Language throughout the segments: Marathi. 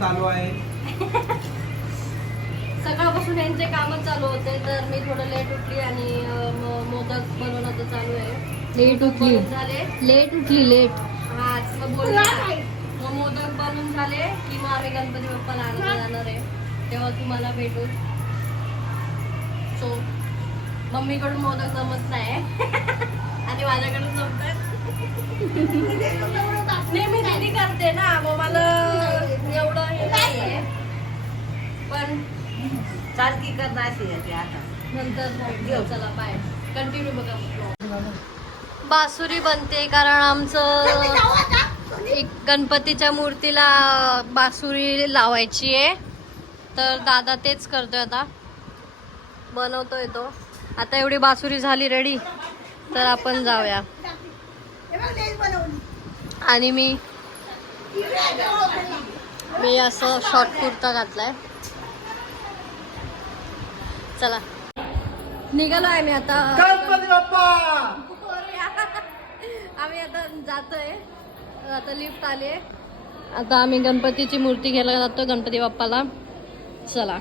चालू आहे? सकाळपासून यांचे कामच चालू होते, तर मी थोडं लेट उठली आणि मोदक बनवणं चालू आहे. लेट उठली झाले, लेट उठली लेट. हा मग बोलले मग मोदक बनवून झाले की मग आम्ही गणपती बाप्पाला आणायला जाणार आहे, तेव्हा तुम्हाला भेटू. सो मम्मीकडून मोदक जमत नाही आणि माझ्याकडून जमतात. नेहमी दीदी करते ना, मग मला एवढं हे नाहीये, पण सारखी करणार अशी येते आता. नंतर चला बाय, कंटिन्यू बघा. बासुरी बनते कारण आमचं एक गणपतीच्या मूर्तीला बासुरी लावायची आहे, तर दादा तेच करतोय, आता बनवतोय तो. आता एवढी बासुरी झाली रेडी, तर आपण जाऊया. आणि मी असं शॉर्ट कुर्ता घातलाय. चला निघालो आहे मी आता. गणपती बाप्पा आम्ही आता जातोय, आता लिफ्ट आली. आता आम्ही गणपतीची मूर्ती घ्यायला जातो, गणपती बाप्पाला. चला.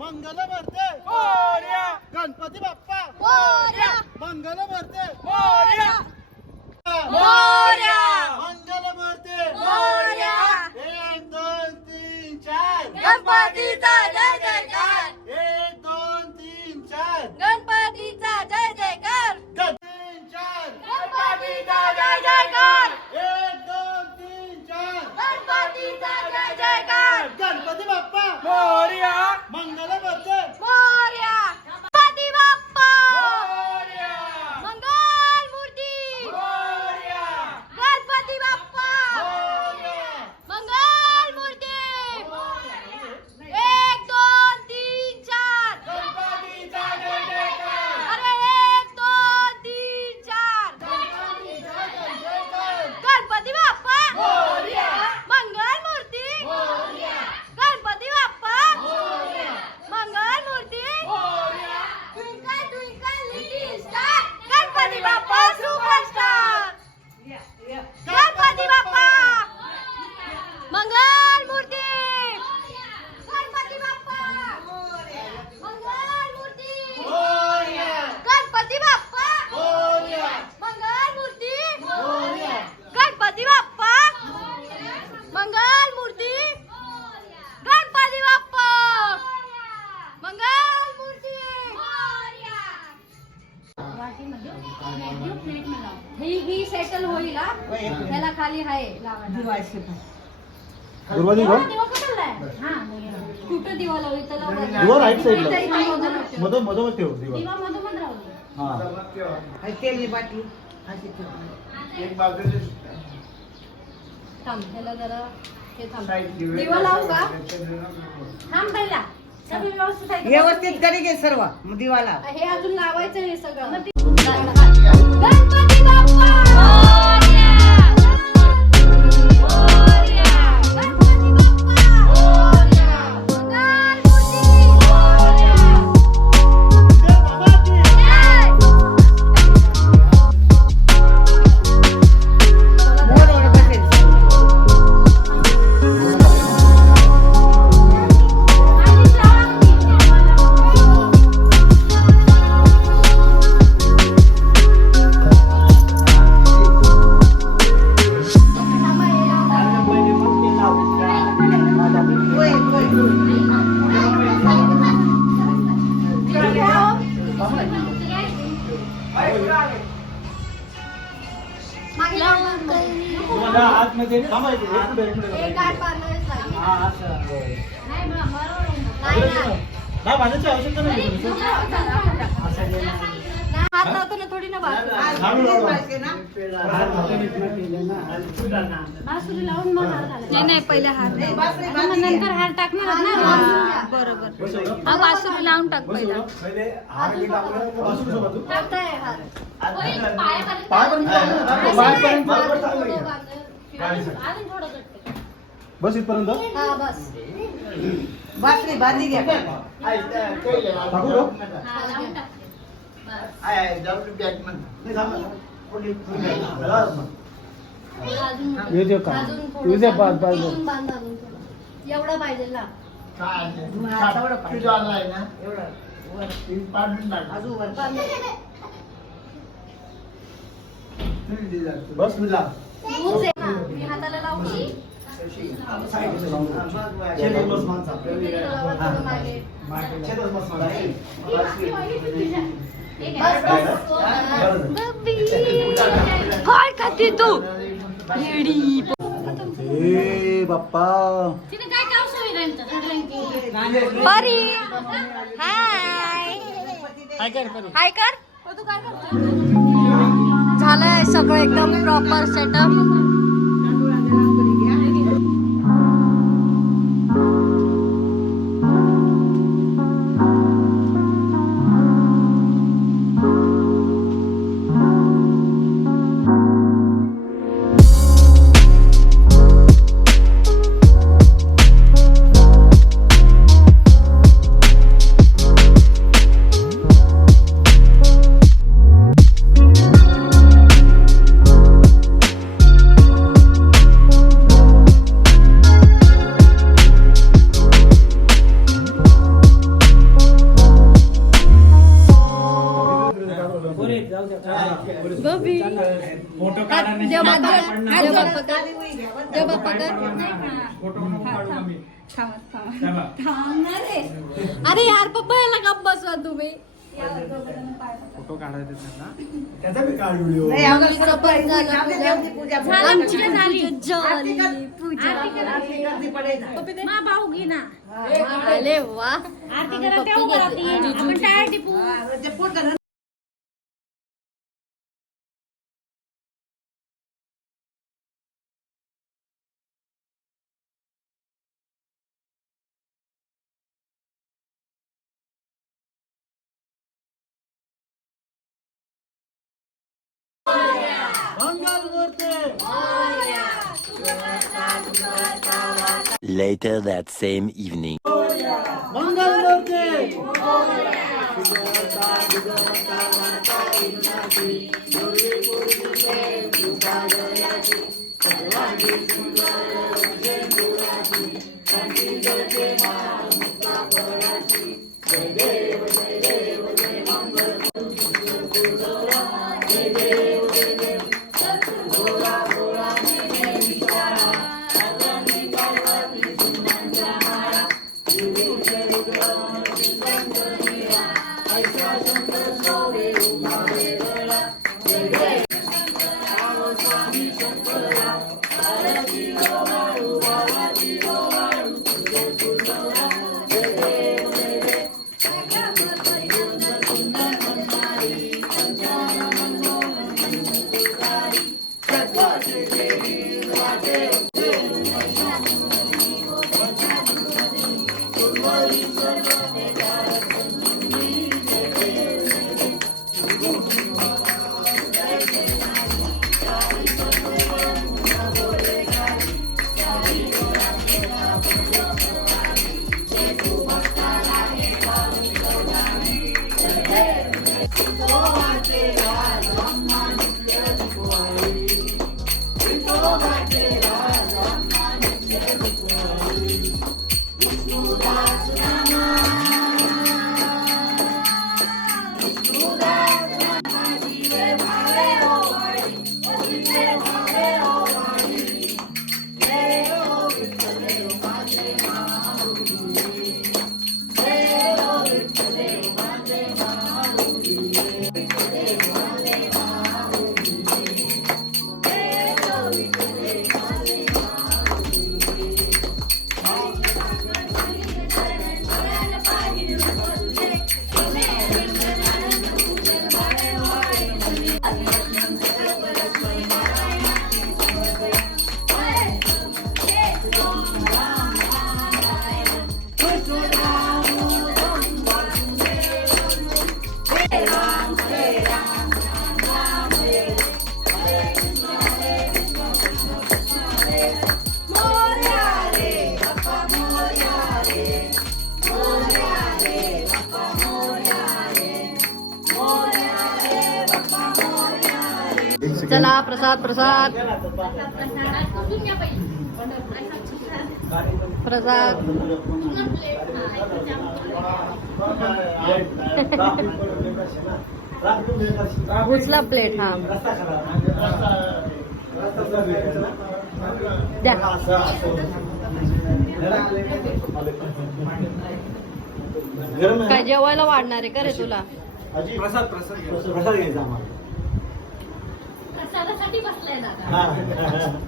मंगल भरते गणपती बाप्पा, मंगल भरते मंगल भरते. 1 2 3 4 गणपतीचा जय जयकार, 1 2 3 4 गणपतीचा जय जयकार, 3 4 गणपतीचा जय जयकार, 1 2 3 4 गणपतीचा जय जयकार. गणपती बाप्पा मंगल भरते मोरया, गणपती बाप्पा मंगल मूर्ती, गणपती बाप्पा मंगल मूर्ती. 1 2 3 4 गणपतीचा जय जयकार. अरे 1 2 3 4 गणपती बाप्पा मंगल मूर्ती, गणपती बाप्पा मंगल मूर्ती. Twinkle twinkle little star, Ganpati Bappa superstar, Ganpati Bappa मंगल मूर्ती, गणपती बाप्पा मंगल मूर्ती, गणपती बाप्पा मंगल मूर्ती, गणपती बाप्पा मंगल मूर्ती, गणपती बाप्पा मंगल मूर्ती. ही सेटल होईल हा. त्याला खाली आहे लावायला. दिवा कुठला कुठं दिवा लावली त्याला दिवा राईट साईडला. दिवा मधोमध ठेव दिवा. मधोमध राहू. तेली बाटली अशी थांब त्याला जरा हे थांब. दिवा लावू का? थांब पहिला व्यवस्थित करी घे सर्व मग दिवाला हे अजून लावायचं हे सगळं गणपती बाप्पा तुम्हाला आतमध्ये थांबायचं एक मिनिट. हा, असं. नाही बांधायची आवश्यकता नाही हात लावताना थोडी ना बासुरी लावून मग हार घालायचा. नाही पहिले हार मग नंतर हार टाकणार ना. बरोबर हा बासुरी लावून टाक पहिला टाकताय हार बस इथपर्यंत हा बस बासरी बांधी घ्या टाकू का? हा लावून टाक येते का? येते पाच पाच एवढं पाहिजे ना अजून वर बस मी ला ऊस आहे ना, मी हाताला लावली काय खाते तू येडी ए बाप्पा तिने काय काम परी हाय हाय कर तू काय करतोय झालंय सगळं एकदम प्रॉपर सेटअप फोटो अरे यार पप्पा याला गप बसवा तुम्ही फोटो काढायचे ना त्याचा मी काढ व्हिडिओ भाऊ घे ना अरे वा आरती करा Later that same evening. Thank you. चला प्रसाद प्रसाद प्रसाद. उचला प्लेट. हा द्या. काय जेवायला वाढणार आहे का रे तुला? प्रसाद प्रसाद घ्यायचा आम्हाला. प्रसादासाठी बसलाय दादा.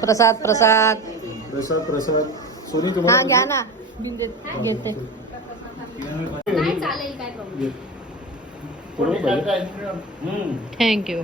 प्रसाद प्रसाद प्रसाद प्रसाद. सोनी हा तुम्हाला घ्या ना. घेते. थँक्यू.